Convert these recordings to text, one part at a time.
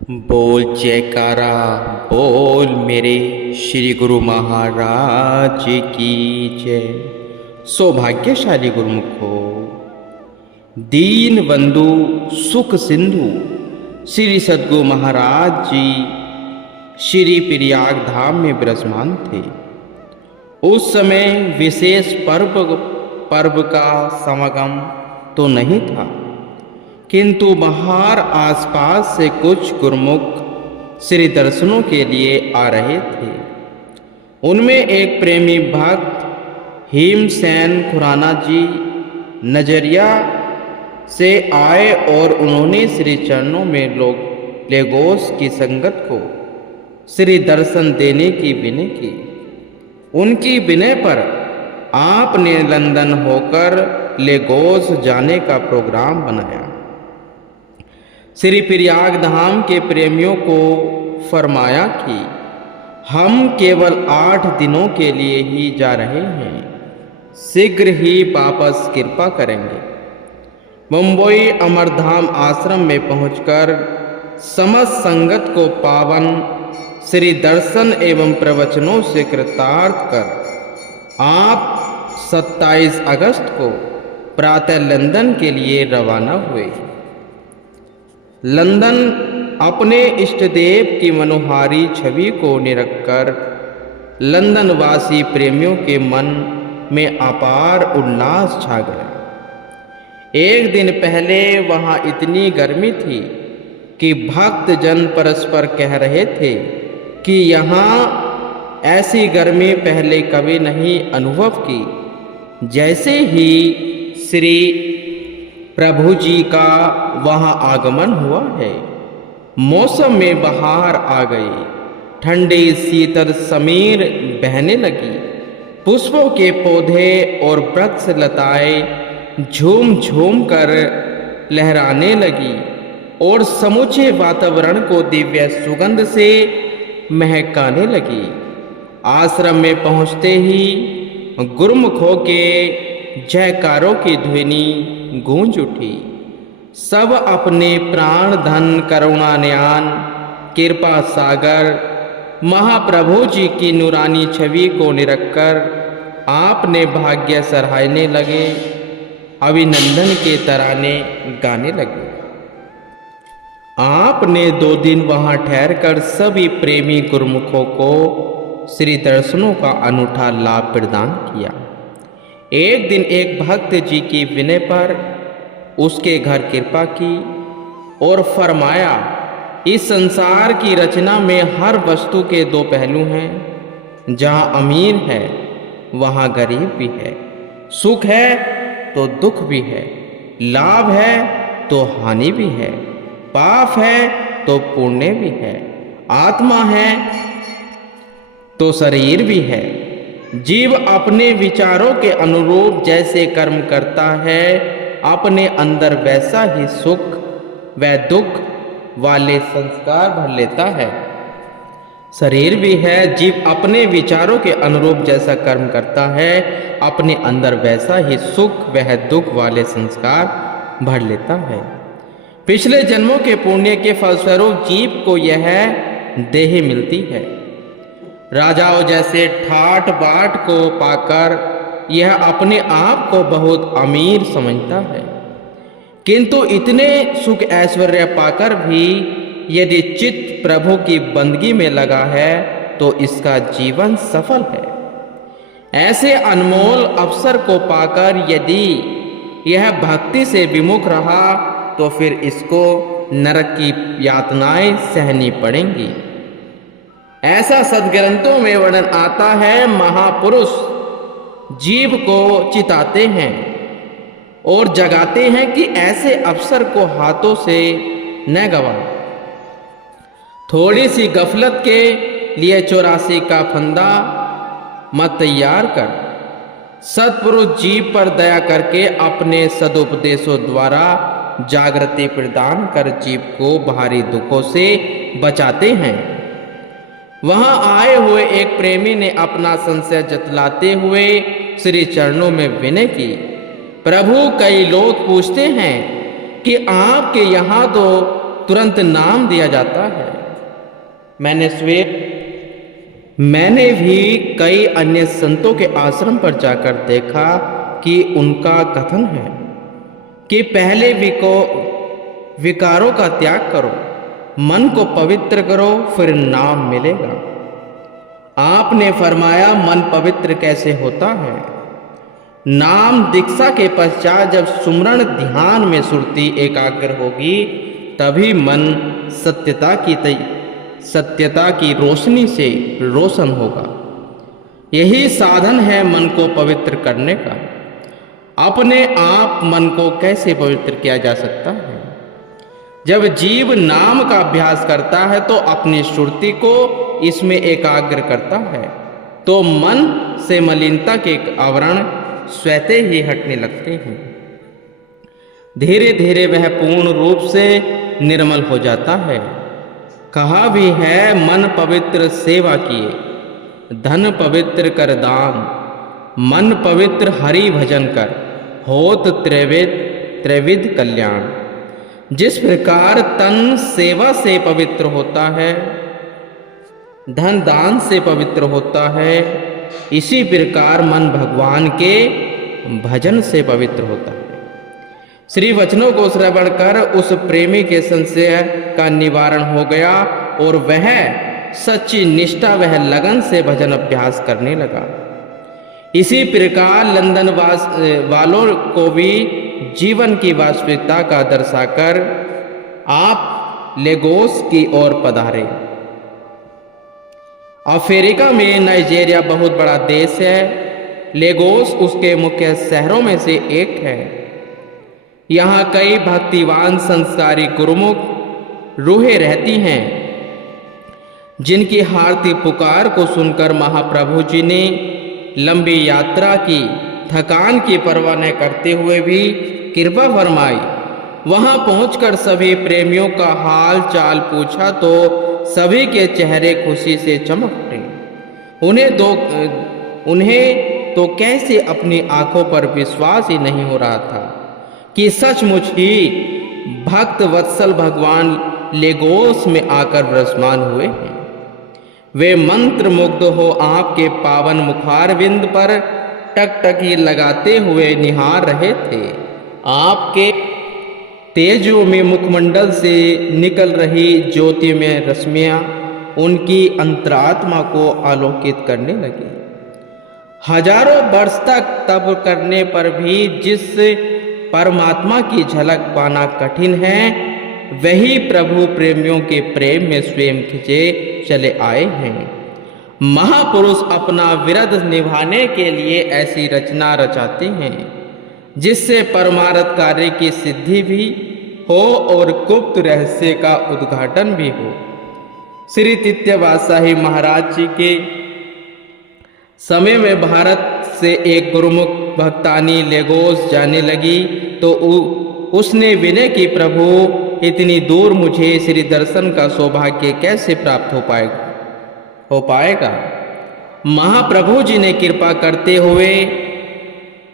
बोल जयकारा बोल मेरे श्री गुरु महाराज की जय। सौभाग्यशाली गुरुमुखो, दीन बंधु सुख सिंधु श्री सद्गुरु महाराज जी श्री प्रयाग धाम में विराजमान थे। उस समय विशेष पर्व का समागम तो नहीं था, किंतु बाहर आसपास से कुछ गुरुमुख श्री दर्शनों के लिए आ रहे थे। उनमें एक प्रेमी भक्त हेमसेन खुराना जी नजरिया से आए और उन्होंने श्री चरणों में लेगोस की संगत को श्री दर्शन देने की विनय की। उनकी विनय पर आपने लंदन होकर लेगोस जाने का प्रोग्राम बनाया। श्री प्रयाग धाम के प्रेमियों को फरमाया कि हम केवल 8 दिनों के लिए ही जा रहे हैं, शीघ्र ही वापस कृपा करेंगे। मुंबई अमरधाम आश्रम में पहुंचकर समस्त संगत को पावन श्री दर्शन एवं प्रवचनों से कृतार्थ कर आप 27 अगस्त को प्रातः लंदन के लिए रवाना हुए। लंदन अपने इष्ट देव की मनोहारी छवि को निरखकर लंदन वासी प्रेमियों के मन में अपार उल्लास छा गया। एक दिन पहले वहां इतनी गर्मी थी कि भक्त जन परस्पर कह रहे थे कि यहाँ ऐसी गर्मी पहले कभी नहीं अनुभव की। जैसे ही श्री प्रभु जी का वहाँ आगमन हुआ है, मौसम में बहार आ गई, ठंडी शीतल समीर बहने लगी, पुष्पों के पौधे और वृक्ष लताएं झूम झूम कर लहराने लगी और समूचे वातावरण को दिव्य सुगंध से महकाने लगी। आश्रम में पहुँचते ही गुरुमुखों के जयकारों की ध्वनि गूंज उठी। सब अपने प्राण धन करुणान्यान कृपा सागर महाप्रभु जी की नूरानी छवि को निरखकर आपने भाग्य सराहने लगे, अभिनंदन के तराने गाने लगे। आपने 2 दिन वहां ठहरकर सभी प्रेमी गुरुमुखों को श्री दर्शनों का अनूठा लाभ प्रदान किया। एक दिन एक भक्त जी की विनय पर उसके घर कृपा की और फरमाया, इस संसार की रचना में हर वस्तु के 2 पहलू हैं। जहाँ अमीर है वहाँ गरीब भी है, सुख है तो दुख भी है, लाभ है तो हानि भी है, पाप है तो पुण्य भी है, आत्मा है तो शरीर भी है। जीव अपने विचारों के अनुरूप जैसे कर्म करता है, अपने अंदर वैसा ही सुख व दुख वाले संस्कार भर लेता है। शरीर भी है, जीव अपने विचारों के अनुरूप जैसा कर्म करता है, अपने अंदर वैसा ही सुख व दुख वाले संस्कार भर लेता है। पिछले जन्मों के पुण्य के फलस्वरूप जीव को यह देह मिलती है। राजाओं जैसे ठाट बाट को पाकर यह अपने आप को बहुत अमीर समझता है, किंतु इतने सुख ऐश्वर्य पाकर भी यदि चित्त प्रभु की बंदगी में लगा है तो इसका जीवन सफल है। ऐसे अनमोल अवसर को पाकर यदि यह भक्ति से विमुख रहा तो फिर इसको नरक की यातनाएं सहनी पड़ेंगी। ऐसा सदग्रंथों में वर्णन आता है। महापुरुष जीव को चिताते हैं और जगाते हैं कि ऐसे अवसर को हाथों से न गवाए। थोड़ी सी गफलत के लिए 84 का फंदा मत तैयार कर। सत्पुरुष जीव पर दया करके अपने सदुपदेशों द्वारा जागृति प्रदान कर जीव को भारी दुखों से बचाते हैं। वहां आए हुए एक प्रेमी ने अपना संशय जतलाते हुए श्री चरणों में विनय की, प्रभु कई लोग पूछते हैं कि आपके यहाँ तो तुरंत नाम दिया जाता है। मैंने भी कई अन्य संतों के आश्रम पर जाकर देखा कि उनका कथन है कि पहले विकारों का त्याग करो, मन को पवित्र करो, फिर नाम मिलेगा। आपने फरमाया मन पवित्र कैसे होता है? नाम दीक्षा के पश्चात जब सुमरण ध्यान में सुरती एकाग्र होगी तभी मन सत्यता की रोशनी से रोशन होगा। यही साधन है मन को पवित्र करने का। अपने आप मन को कैसे पवित्र किया जा सकता है? जब जीव नाम का अभ्यास करता है तो अपनी सुरती को इसमें एकाग्र करता है तो मन से मलिनता के आवरण स्वतः ही हटने लगते हैं। धीरे धीरे वह पूर्ण रूप से निर्मल हो जाता है। कहा भी है मन पवित्र सेवा किए, धन पवित्र कर दान, मन पवित्र हरि भजन कर, होत त्रिविध कल्याण। जिस प्रकार तन सेवा से पवित्र होता है, धन दान से पवित्र होता है, इसी प्रकार मन भगवान के भजन से पवित्र होता है। श्री वचनों को श्रवण कर उस प्रेमी के संशय का निवारण हो गया और वह सच्ची निष्ठा वह लगन से भजन अभ्यास करने लगा। इसी प्रकार लंदन वालों को भी जीवन की वास्तविकता का दर्शाकर आप लेगोस की ओर पधारे। अफ्रीका में नाइजीरिया बहुत बड़ा देश है। लेगोस उसके मुख्य शहरों में से एक है। यहाँ कई भक्तिवान संस्कारी गुरुमुख रूहें रहती हैं जिनकी हार्दिक पुकार को सुनकर महाप्रभु जी ने लंबी यात्रा की थकान की परवाह न करते हुए भी कृपा फरमाई। वहां पहुंचकर सभी प्रेमियों का हाल चाल पूछा तो सभी के चेहरे खुशी से चमक उठे। उन्हें तो कैसे अपनी आंखों पर विश्वास ही नहीं हो रहा था कि सचमुच ही भक्त वत्सल भगवान लेगोस में आकर विराजमान हुए हैं। वे मंत्र मुग्ध हो आपके पावन मुखारविंद पर टकटकी लगाते हुए निहार रहे थे। आपके तेजो में मुखमंडल से निकल रही ज्योति में रश्मियां उनकी अंतरात्मा को आलोकित करने लगी। हजारों वर्ष तक तप करने पर भी जिस परमात्मा की झलक पाना कठिन है, वही प्रभु प्रेमियों के प्रेम में स्वयं खिंचे चले आए हैं। महापुरुष अपना विरध निभाने के लिए ऐसी रचना रचाते हैं जिससे परमार्थ कार्य की सिद्धि भी हो और गुप्त रहस्य का उद्घाटन भी हो। श्री तित्यवासाही महाराज जी के समय में भारत से एक गुरुमुख भक्तानी लेगोस जाने लगी तो उसने विनय की, प्रभु इतनी दूर मुझे श्री दर्शन का सौभाग्य कैसे प्राप्त हो पाएगा। महाप्रभु जी ने कृपा करते हुए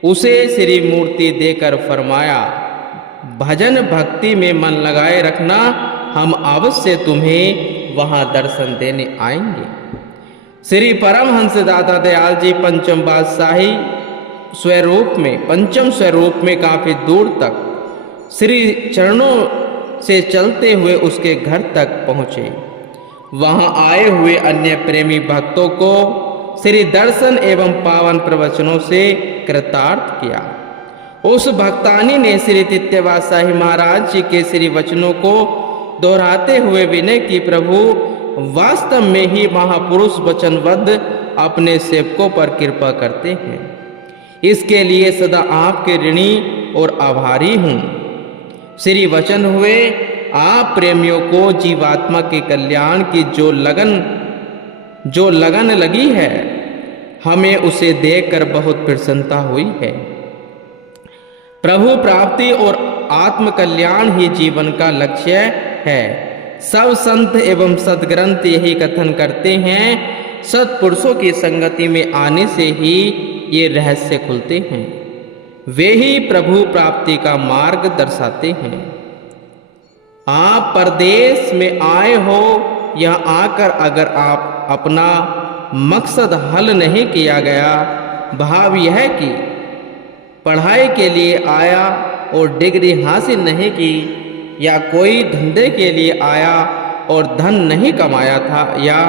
उसे श्री मूर्ति देकर फरमाया, भजन भक्ति में मन लगाए रखना, हम अवश्य तुम्हें वहां दर्शन देने आएंगे। श्री परमहंस दादा दयाल जी पंचम स्वरूप में काफी दूर तक श्री चरणों से चलते हुए उसके घर तक पहुँचे। वहाँ आए हुए अन्य प्रेमी भक्तों को श्री दर्शन एवं पावन प्रवचनों से कृतार्थ किया। उस भक्तानी ने श्री तित्यवासाही महाराज जी के श्री वचनों को दोहराते हुए विनय की, प्रभु वास्तव में ही महापुरुष वचनबद्ध अपने सेवकों पर कृपा करते हैं। इसके लिए सदा आपके ऋणी और आभारी हूँ। श्री वचन हुए, आप प्रेमियों को जीवात्मा के कल्याण की जो लगन लगी है, हमें उसे देखकर बहुत प्रसन्नता हुई है। प्रभु प्राप्ति और आत्म कल्याण ही जीवन का लक्ष्य है। सब संत एवं सद्ग्रंथ यही कथन करते हैं। सत्पुरुषों की संगति में आने से ही ये रहस्य खुलते हैं। वे ही प्रभु प्राप्ति का मार्ग दर्शाते हैं। आप परदेश में आए हो, यहाँ आकर अगर आप अपना मकसद हल नहीं किया गया, भाव यह कि पढ़ाई के लिए आया और डिग्री हासिल नहीं की, या कोई धंधे के लिए आया और धन नहीं कमाया था, या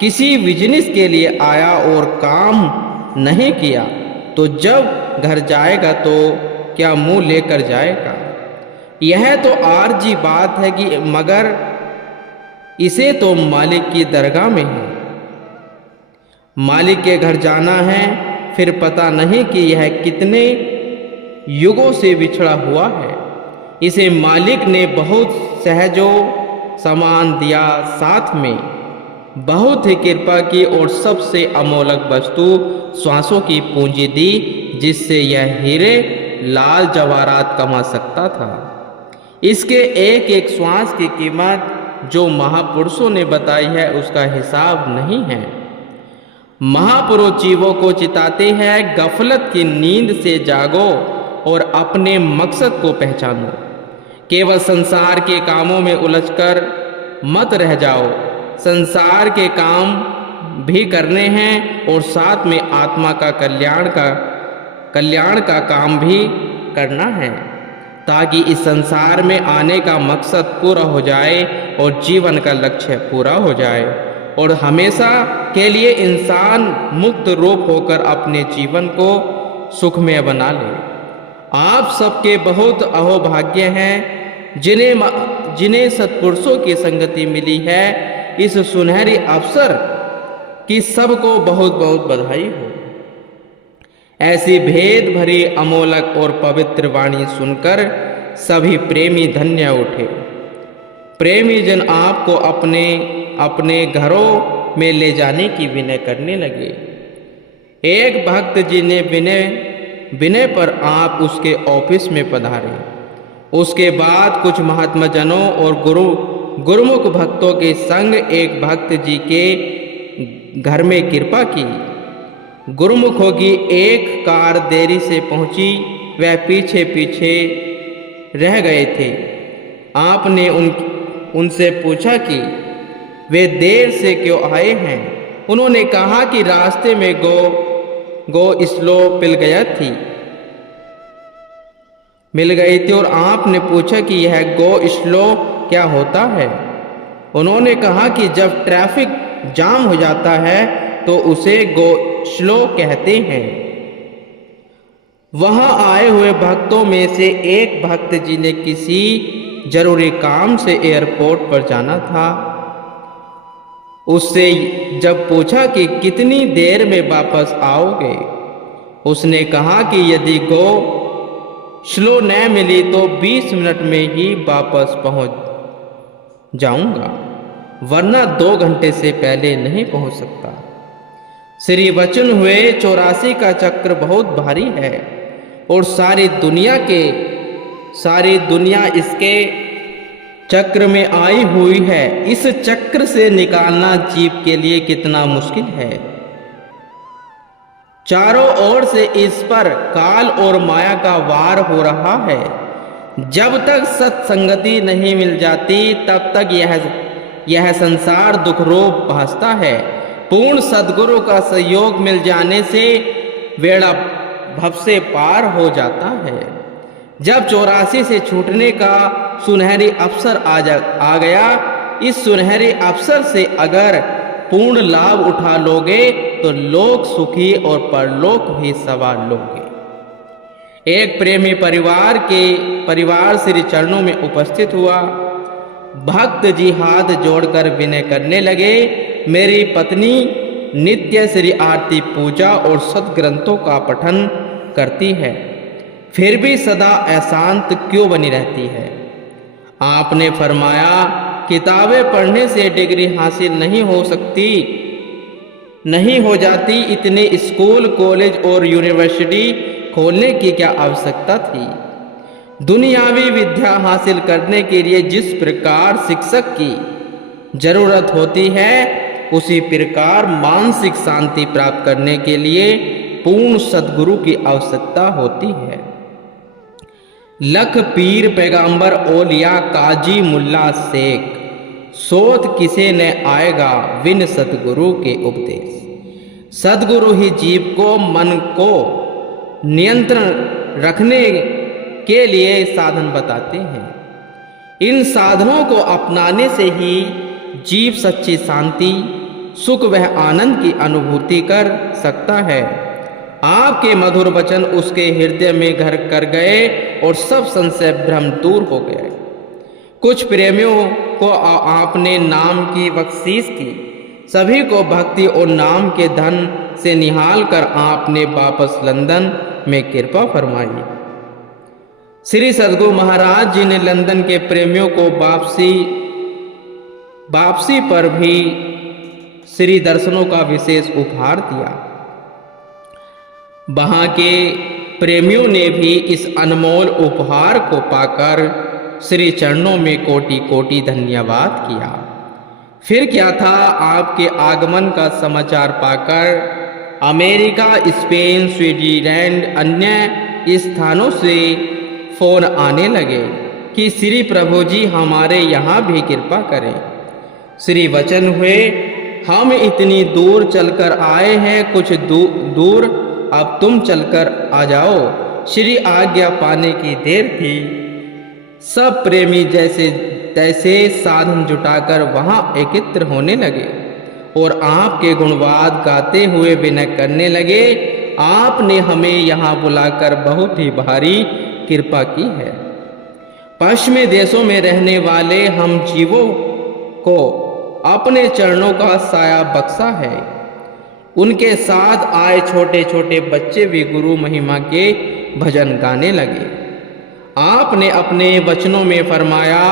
किसी बिजनेस के लिए आया और काम नहीं किया, तो जब घर जाएगा तो क्या मुंह लेकर जाएगा। यह तो आरजी बात है कि मगर इसे तो मालिक की दरगाह में है। मालिक के घर जाना है, फिर पता नहीं कि यह कितने युगों से बिछड़ा हुआ है। इसे मालिक ने बहुत सहजो सामान दिया, साथ में बहुत ही कृपा की और सबसे अमोलक वस्तु श्वासों की पूंजी दी, जिससे यह हीरे लाल जवाहरात कमा सकता था। इसके एक एक श्वास की कीमत जो महापुरुषों ने बताई है, उसका हिसाब नहीं है। महापुरुष जीवों को चिताते हैं, गफलत की नींद से जागो और अपने मकसद को पहचानो। केवल संसार के कामों में उलझकर मत रह जाओ। संसार के काम भी करने हैं और साथ में आत्मा का कल्याण का काम भी करना है, ताकि इस संसार में आने का मकसद पूरा हो जाए और जीवन का लक्ष्य पूरा हो जाए और हमेशा के लिए इंसान मुक्त रूप होकर अपने जीवन को सुखमय बना ले। आप सबके बहुत अहोभाग्य हैं जिन्हें सत्पुरुषों की संगति मिली है। इस सुनहरी अवसर की सबको बहुत बहुत बधाई हो। ऐसी भेद भरी अमोलक और पवित्र वाणी सुनकर सभी प्रेमी धन्य उठे। प्रेमी जन आपको अपने अपने घरों में ले जाने की विनय करने लगे। एक भक्त जी ने विनय पर आप उसके ऑफिस में पधारे। उसके बाद कुछ महात्मा जनों और गुरुमुख भक्तों के संग एक भक्त जी के घर में कृपा की। गुरुमुखों की एक कार देरी से पहुंची, वह पीछे पीछे रह गए थे। आपने उनसे पूछा कि वे देर से क्यों आए हैं। उन्होंने कहा कि रास्ते में गो स्लो मिल गई थी और आपने पूछा कि यह गो स्लो क्या होता है। उन्होंने कहा कि जब ट्रैफिक जाम हो जाता है तो उसे गो स्लो कहते हैं। वहां आए हुए भक्तों में से एक भक्त जी ने किसी जरूरी काम से एयरपोर्ट पर जाना था। उससे जब पूछा कि कितनी देर में वापस आओगे, उसने कहा कि यदि गो स्लो न मिली तो 20 मिनट में ही वापस पहुंच जाऊंगा, वरना 2 घंटे से पहले नहीं पहुंच सकता। श्री वचन हुए 84 का चक्र बहुत भारी है और सारी दुनिया इसके चक्र में आई हुई है। इस चक्र से निकालना जीव के लिए कितना मुश्किल है। चारों ओर से इस पर काल और माया का वार हो रहा है। जब तक सत्संगति नहीं मिल जाती तब तक यह संसार दुख रूप भासता है। पूर्ण सद्गुरु का सहयोग मिल जाने से बेड़ा भव से पार हो जाता है। जब 84 से छूटने का सुनहरी अवसर आ गया, इस सुनहरे अवसर से अगर पूर्ण लाभ उठा लोगे तो लोक सुखी और परलोक भी सवार लोगे। एक प्रेमी परिवार श्री चरणों में उपस्थित हुआ। भक्त जी हाथ जोड़कर विनय करने लगे, मेरी पत्नी नित्य श्री आरती पूजा और सद्ग्रंथों का पठन करती है, फिर भी सदा अशांत क्यों बनी रहती है। आपने फरमाया, किताबें पढ़ने से डिग्री हासिल नहीं हो जाती। इतने स्कूल, कॉलेज और यूनिवर्सिटी खोलने की क्या आवश्यकता थी। दुनियावी विद्या हासिल करने के लिए जिस प्रकार शिक्षक की जरूरत होती है, उसी प्रकार मानसिक शांति प्राप्त करने के लिए पूर्ण सद्गुरु की आवश्यकता होती है। लख पीर पैगंबर ओलिया काजी मुल्ला शेख, शोध किसे न आएगा बिन सतगुरु के उपदेश। सदगुरु ही जीव को, मन को नियंत्रण रखने के लिए साधन बताते हैं। इन साधनों को अपनाने से ही जीव सच्ची शांति, सुख व आनंद की अनुभूति कर सकता है। आपके मधुर वचन उसके हृदय में घर कर गए और सब संशय भ्रम दूर हो गए। कुछ प्रेमियों को आपने नाम की बख्शीश की, सभी को भक्ति और नाम के धन से निहाल कर आपने वापस लंदन में कृपा फरमाई। श्री सद्गुरु महाराज जी ने लंदन के प्रेमियों को वापसी पर भी श्री दर्शनों का विशेष उपहार दिया। वहां के प्रेमियों ने भी इस अनमोल उपहार को पाकर श्री चरणों में कोटि कोटि धन्यवाद किया। फिर क्या था, आपके आगमन का समाचार पाकर अमेरिका, स्पेन, स्विट्जरलैंड, अन्य स्थानों से फोन आने लगे कि श्री प्रभु जी हमारे यहाँ भी कृपा करें। श्री वचन हुए, हम इतनी दूर चलकर आए हैं, कुछ दूर अब तुम चलकर आ जाओ। श्री आज्ञा पाने की देर थी। सब प्रेमी जैसे तैसे साधन जुटाकर वहां एकत्र होने लगे और आपके गुणवाद गाते हुए विनय करने लगे। आपने हमें यहाँ बुलाकर बहुत ही भारी कृपा की है। पश्चिमी देशों में रहने वाले हम जीवों को अपने चरणों का साया बख्शा है। उनके साथ आए छोटे छोटे बच्चे भी गुरु महिमा के भजन गाने लगे। आपने अपने वचनों में फरमाया,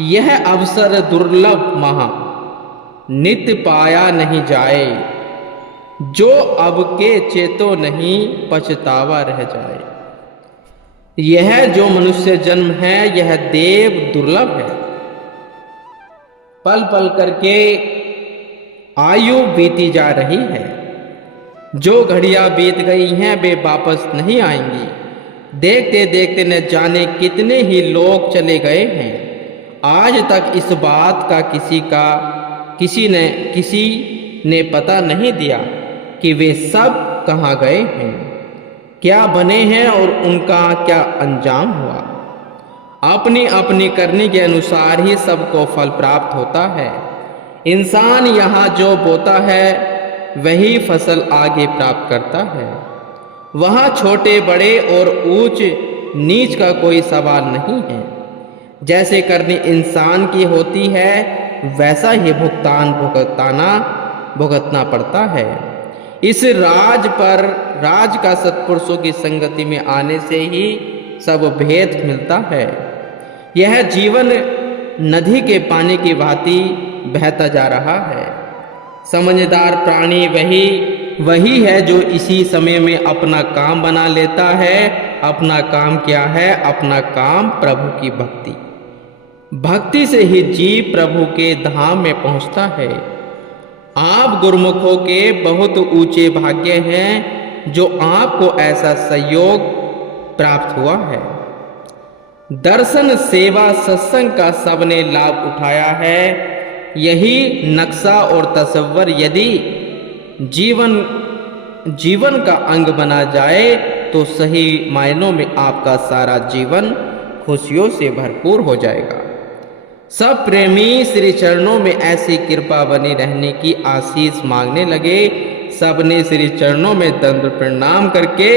यह अवसर दुर्लभ महा नित्य पाया नहीं जाए, जो अब के चेतो नहीं पछतावा रह जाए। यह जो मनुष्य जन्म है यह देव दुर्लभ है। पल पल करके आयु बीती जा रही है। जो घड़ियां बीत गई हैं वे वापस नहीं आएंगी। देखते देखते न जाने कितने ही लोग चले गए हैं। आज तक इस बात का किसी ने पता नहीं दिया कि वे सब कहाँ गए हैं, क्या बने हैं और उनका क्या अंजाम हुआ। अपनी अपनी करने के अनुसार ही सबको फल प्राप्त होता है। इंसान यहाँ जो बोता है वही फसल आगे प्राप्त करता है। वहाँ छोटे बड़े और ऊंच नीच का कोई सवाल नहीं है। जैसे करनी इंसान की होती है वैसा ही भुगतना पड़ता है। इस राज का सत्पुरुषों की संगति में आने से ही सब भेद मिलता है। यह जीवन नदी के पानी की भांति बहता जा रहा है। समझदार प्राणी वही है जो इसी समय में अपना काम बना लेता है। अपना काम क्या है? अपना काम प्रभु की भक्ति। भक्ति से ही जीव प्रभु के धाम में पहुंचता है। आप गुरुमुखों के बहुत ऊंचे भाग्य हैं जो आपको ऐसा सहयोग प्राप्त हुआ है। दर्शन सेवा सत्संग का सबने लाभ उठाया है। यही नक्शा और तस्वर यदि जीवन का अंग बना जाए तो सही मायनों में आपका सारा जीवन खुशियों से भरपूर हो जाएगा। सब प्रेमी श्री चरणों में ऐसी कृपा बनी रहने की आशीष मांगने लगे। सबने श्री चरणों में दंड प्रणाम करके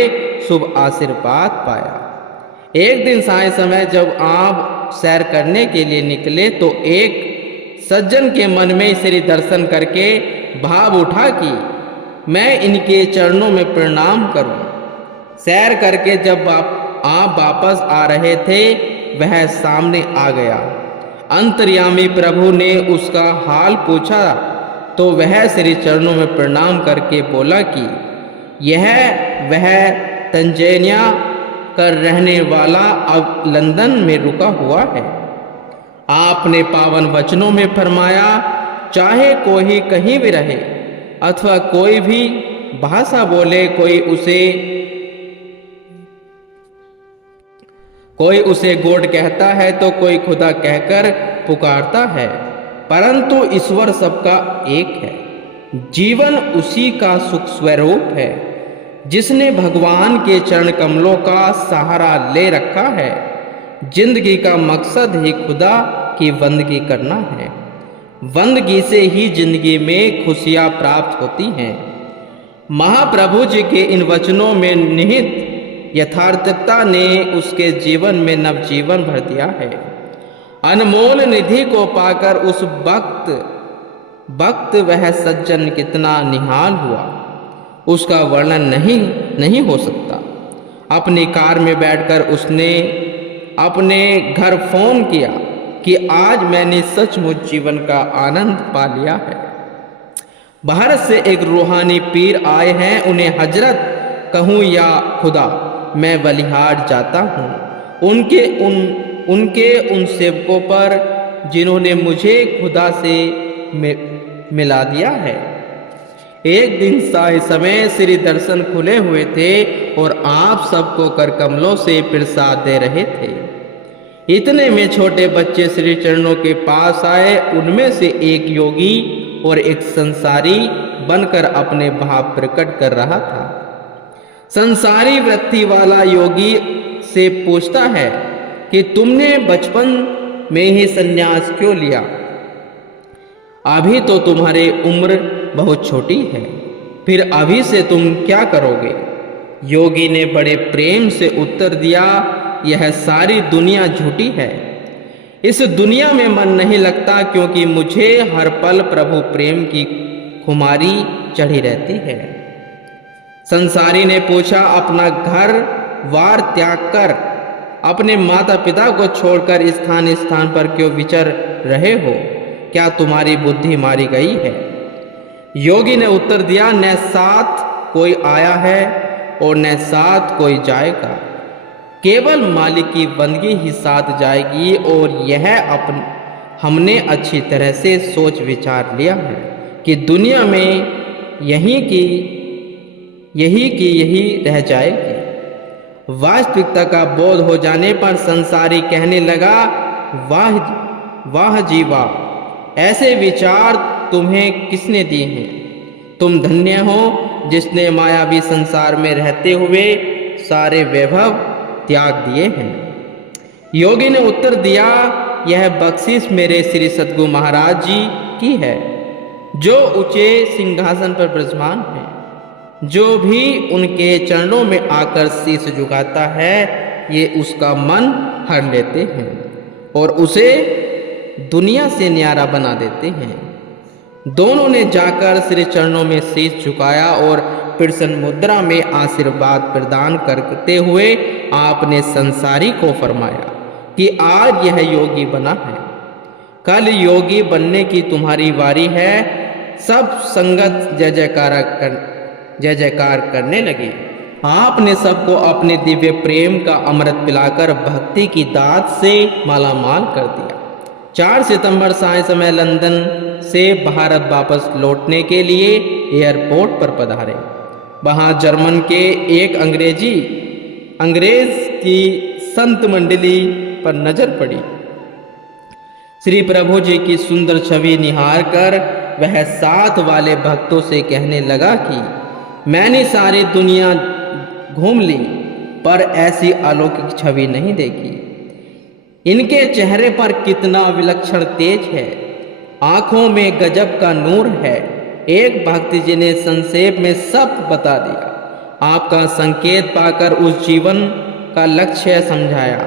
शुभ आशीर्वाद पाया। एक दिन साय समय जब आप सैर करने के लिए निकले तो एक सज्जन के मन में श्री दर्शन करके भाव उठा कि मैं इनके चरणों में प्रणाम करूं। सैर करके जब आप वापस आ रहे थे वह सामने आ गया। अंतर्यामी प्रभु ने उसका हाल पूछा तो वह श्री चरणों में प्रणाम करके बोला कि यह वह तंजानिया कर रहने वाला अब लंदन में रुका हुआ है। आपने पावन वचनों में फरमाया, चाहे कोई कहीं भी रहे अथवा कोई भी भाषा बोले, कोई उसे गॉड कहता है तो कोई खुदा कहकर पुकारता है, परंतु ईश्वर सबका एक है। जीवन उसी का सुख स्वरूप है जिसने भगवान के चरण कमलों का सहारा ले रखा है। जिंदगी का मकसद ही खुदा की बंदगी करना है। बंदगी से ही जिंदगी में खुशियां प्राप्त होती हैं। महाप्रभु जी के इन वचनों में निहित यथार्थता ने उसके जीवन में नवजीवन भर दिया है। अनमोल निधि को पाकर उस वक्त वह सज्जन कितना निहाल हुआ, उसका वर्णन नहीं हो सकता। अपनी कार में बैठकर उसने अपने घर फोन किया कि आज मैंने सचमुच जीवन का आनंद पा लिया है। बाहर से एक रूहानी पीर आए हैं, उन्हें हजरत कहूँ या खुदा, मैं बलिहार जाता हूँ उनके उन सेवकों पर जिन्होंने मुझे खुदा से मिला दिया है। एक दिन साय समय श्री दर्शन खुले हुए थे और आप सबको कर कमलों से प्रसाद दे रहे थे। इतने में छोटे बच्चे श्री चरणों के पास आए। उनमें से एक योगी और एक संसारी बनकर अपने भाव प्रकट कर रहा था। संसारी वृत्ति वाला योगी से पूछता है कि तुमने बचपन में ही संन्यास क्यों लिया? अभी तो तुम्हारी उम्र बहुत छोटी है, फिर अभी से तुम क्या करोगे? योगी ने बड़े प्रेम से उत्तर दिया, यह सारी दुनिया झूठी है। इस दुनिया में मन नहीं लगता, क्योंकि मुझे हर पल प्रभु प्रेम की खुमारी चढ़ी रहती है। संसारी ने पूछा, अपना घर वार त्याग कर, अपने माता पिता को छोड़कर स्थान स्थान पर क्यों विचर रहे हो? क्या तुम्हारी बुद्धि मारी गई है? योगी ने उत्तर दिया, न साथ कोई आया है और न साथ कोई जाएगा, केवल मालिक की बंदगी ही साथ जाएगी। और यह हमने अच्छी तरह से सोच विचार लिया है कि दुनिया में यही रह जाएगी। वास्तविकता का बोध हो जाने पर संसारी कहने लगा, वाह जी वाह, ऐसे विचार तुम्हें किसने दिए हैं? तुम धन्य हो जिसने मायावी संसार में रहते हुए सारे वैभव त्याग दिए हैं। योगी ने उत्तर दिया, यह बख्शिश मेरे श्री सद्गुरु महाराज जी की है, जो ऊंचे सिंहासन पर विराजमान है। जो भी उनके चरणों में आकर शीश झुकाता है, ये उसका मन हर लेते हैं और उसे दुनिया से न्यारा बना देते हैं। दोनों ने जाकर श्री चरणों में शीश झुकाया और प्रसन्न मुद्रा में आशीर्वाद प्रदान करते हुए आपने संसारी को फरमाया कि आज यह योगी बना है, कल योगी बनने की तुम्हारी बारी है। सब संगत जय जयकार करने लगे। आपने सबको अपने दिव्य प्रेम का अमृत पिलाकर भक्ति की दात से मालामाल कर दिया। 4 सितंबर साय समय लंदन से भारत वापस लौटने के लिए एयरपोर्ट पर पधारे। वहां जर्मन के एक अंग्रेज की संत मंडली पर नजर पड़ी। श्री प्रभु जी की सुंदर छवि निहार कर वह साथ वाले भक्तों से कहने लगा कि मैंने सारी दुनिया घूम ली, पर ऐसी अलौकिक छवि नहीं देखी। इनके चेहरे पर कितना विलक्षण तेज है, आंखों में गजब का नूर है। एक भक्त जी ने संक्षेप में सब बता दिया। आपका संकेत पाकर उस जीवन का लक्ष्य समझाया।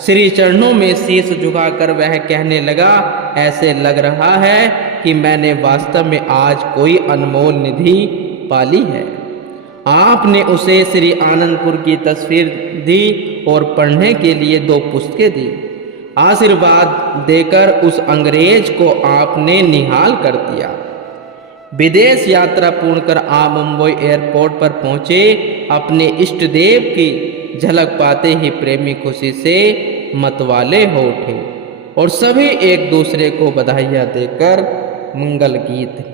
श्री चरणों में शीश झुकाकर वह कहने लगा, ऐसे लग रहा है कि मैंने वास्तव में आज कोई अनमोल निधि पाली है। आपने उसे श्री आनंदपुर की तस्वीर दी और पढ़ने के लिए 2 पुस्तकें दी। आशीर्वाद देकर उस अंग्रेज को आपने निहाल कर दिया। विदेश यात्रा पूर्ण कर आप मुंबई एयरपोर्ट पर पहुंचे। अपने इष्ट देव की झलक पाते ही प्रेमी खुशी से मतवाले हो उठे और सभी एक दूसरे को बधाइयां देकर मंगल गीत